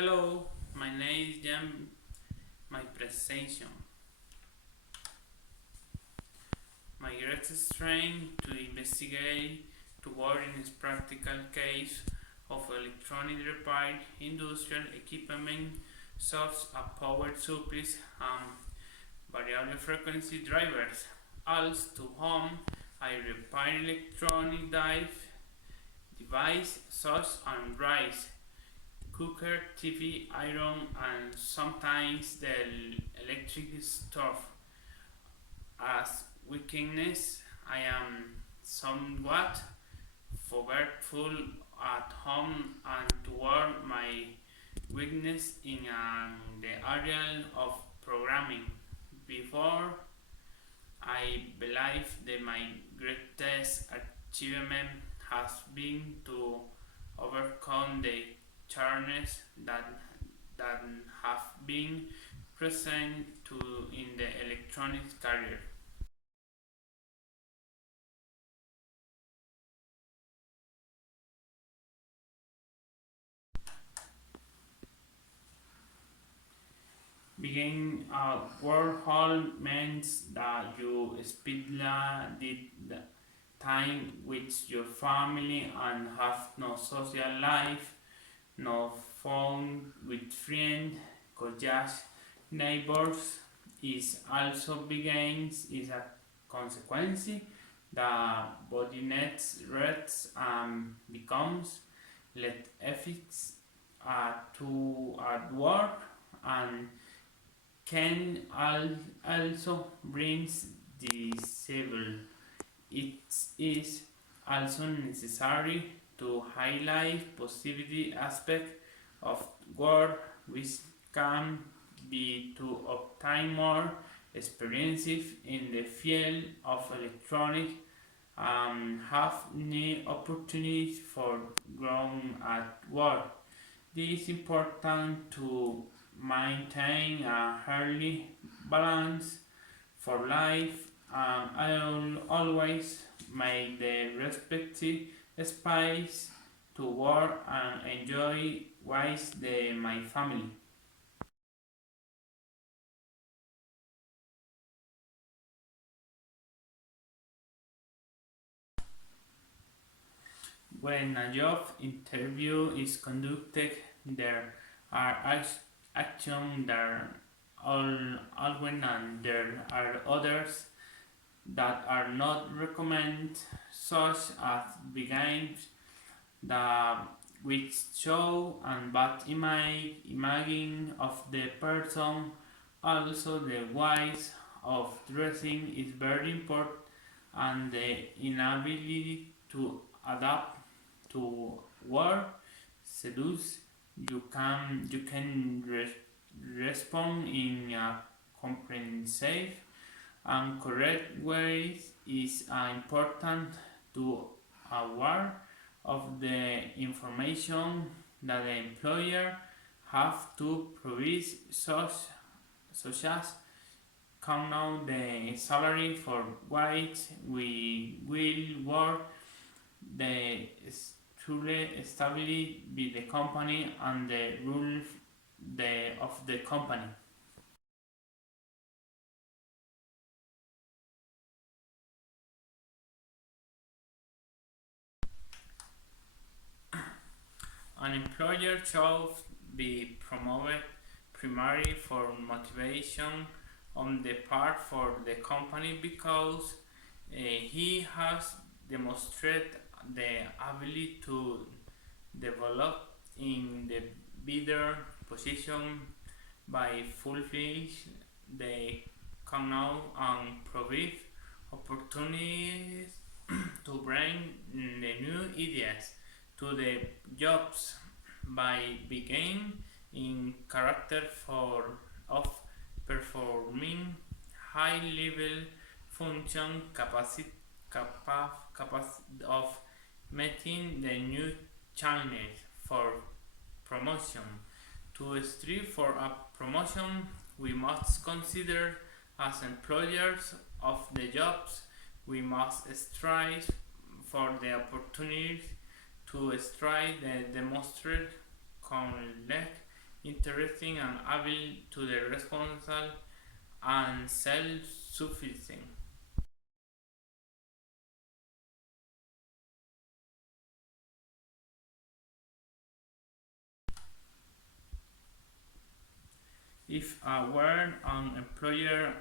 Hello, my name is Jan. My presentation. My greatest strength to investigate to work in this practical case of electronic repair industrial equipment such as power supplies and variable frequency drivers. Also to home, I repair electronic device such as rice cooker, TV, iron, and sometimes the electric stove. As weakness, I am somewhat forgetful at home and toward my weakness in the area of programming. Before, I believe that my greatest achievement has been to overcome the challenges that have been present in the electronics career. Being a workaholic means that you spend the time with your family and have no social life, no phone with friends, just neighbors. Is also begins is a consequence. The body nets rates becomes let ethics at work and can also brings disable. It is also necessary to highlight positive aspects of work which can be to obtain more experiences in the field of electronics and have new opportunities for growing at work. This is important to maintain a healthy balance for life and I will always make the respective space to work and enjoy with my family. When a job interview is conducted, there are actions that all when and there are others that are not recommended, such as begins the which show and bad imaging of the person. Also, the ways of dressing is very important, and the inability to adapt to work seduce. You can respond in a comprehensive and correct ways is important to aware of the information that the employer have to provide such as count out the salary for which we will work, the truly established by the company and the rules of the company. An employer should be promoted primarily for motivation on the part for the company because he has demonstrated the ability to develop in the better position by fulfilling the canal and provide opportunities to bring the new ideas to the jobs by being in character of performing high level function capacity of meeting the new challenge for promotion. To strive for a promotion, we must consider as employers of the jobs, we must strive for the opportunity to strive the demonstrate collect interesting and able to the responsible and self-sufficient. If I were an employer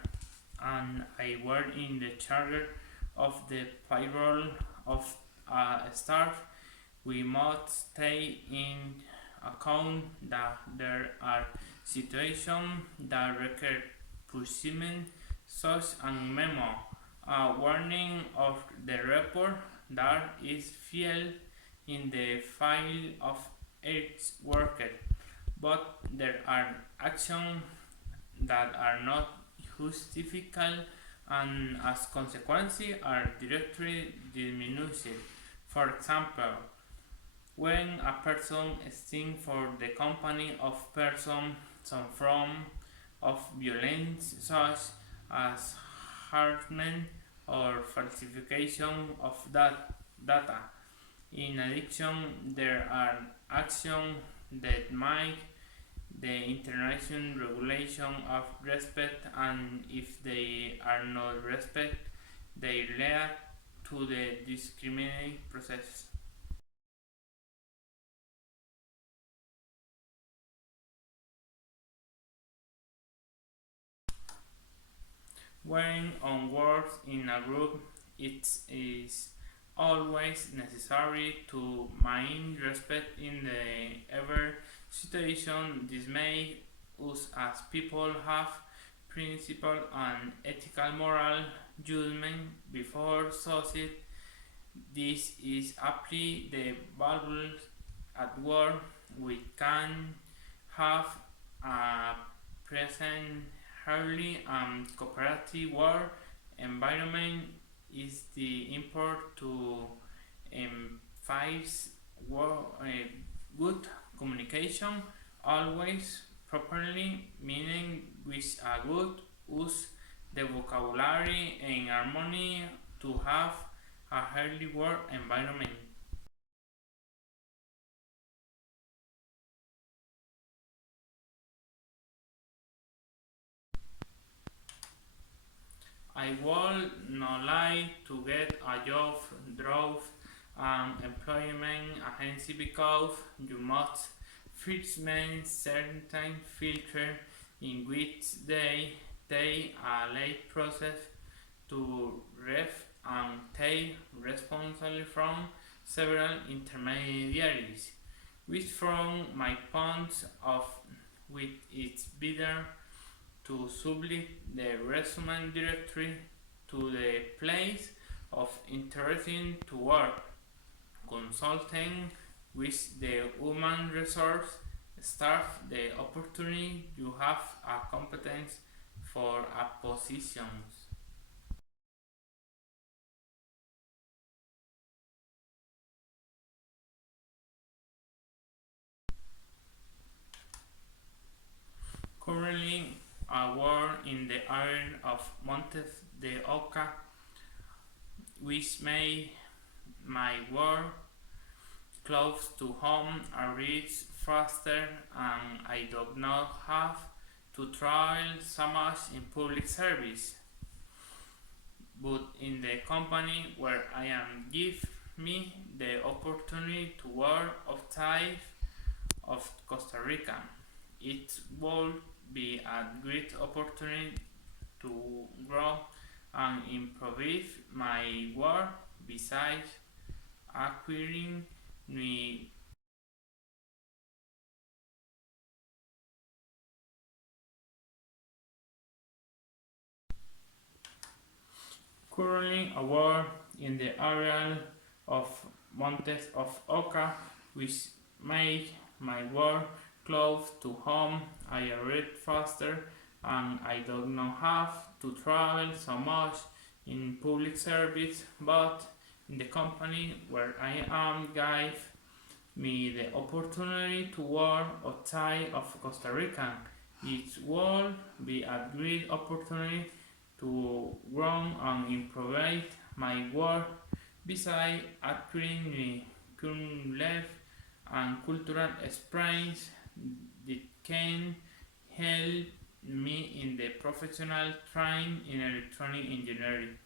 and I were in the charge of the payroll of a staff, we must take in account that there are situations that require pursuing such a memo, a warning of the report that is filed in the file of each worker, but there are actions that are not justifiable and as consequence are directly diminished. For example, when a person stings for the company of person some form of violence such as harassment or falsification of that data. In addition, there are actions that might the international regulation of respect, and if they are not respected, they lead to the discriminating process. When on works in a group, it is always necessary to maintain respect in the every situation. This makes us as people have principle and ethical moral judgment before society. This is aptly the value at work. We can have a present healthy and cooperative work environment is the import to emphasize good communication, always properly meaning with a good use the vocabulary and harmony to have a healthy work environment. I would not like to get a job through an employment agency because you must first meet certain filter in which they take a late process to ref and take responsibility from several intermediaries, which from my point of with its bidder to submit the resume directory to the place of interesting to work, consulting with the human resource staff the opportunity you have a competence for a position. Currently, I work in the area of Montes de Oca, which made my work close to home and reach faster, and I do not have to travel so much in public service. But in the company where I am give me the opportunity to work outside of Costa Rica. It will be a great opportunity to grow and improve my work besides acquiring new. Currently, I work in the area of Montes of Oca, which make my work close to home. I read faster and I do not have to travel so much in public service, but in the company where I am give me the opportunity to work outside of Costa Rica. It will be a great opportunity to grow and improve my work besides acquiring the current life and cultural experience that can help me in the professional training in electronic engineering.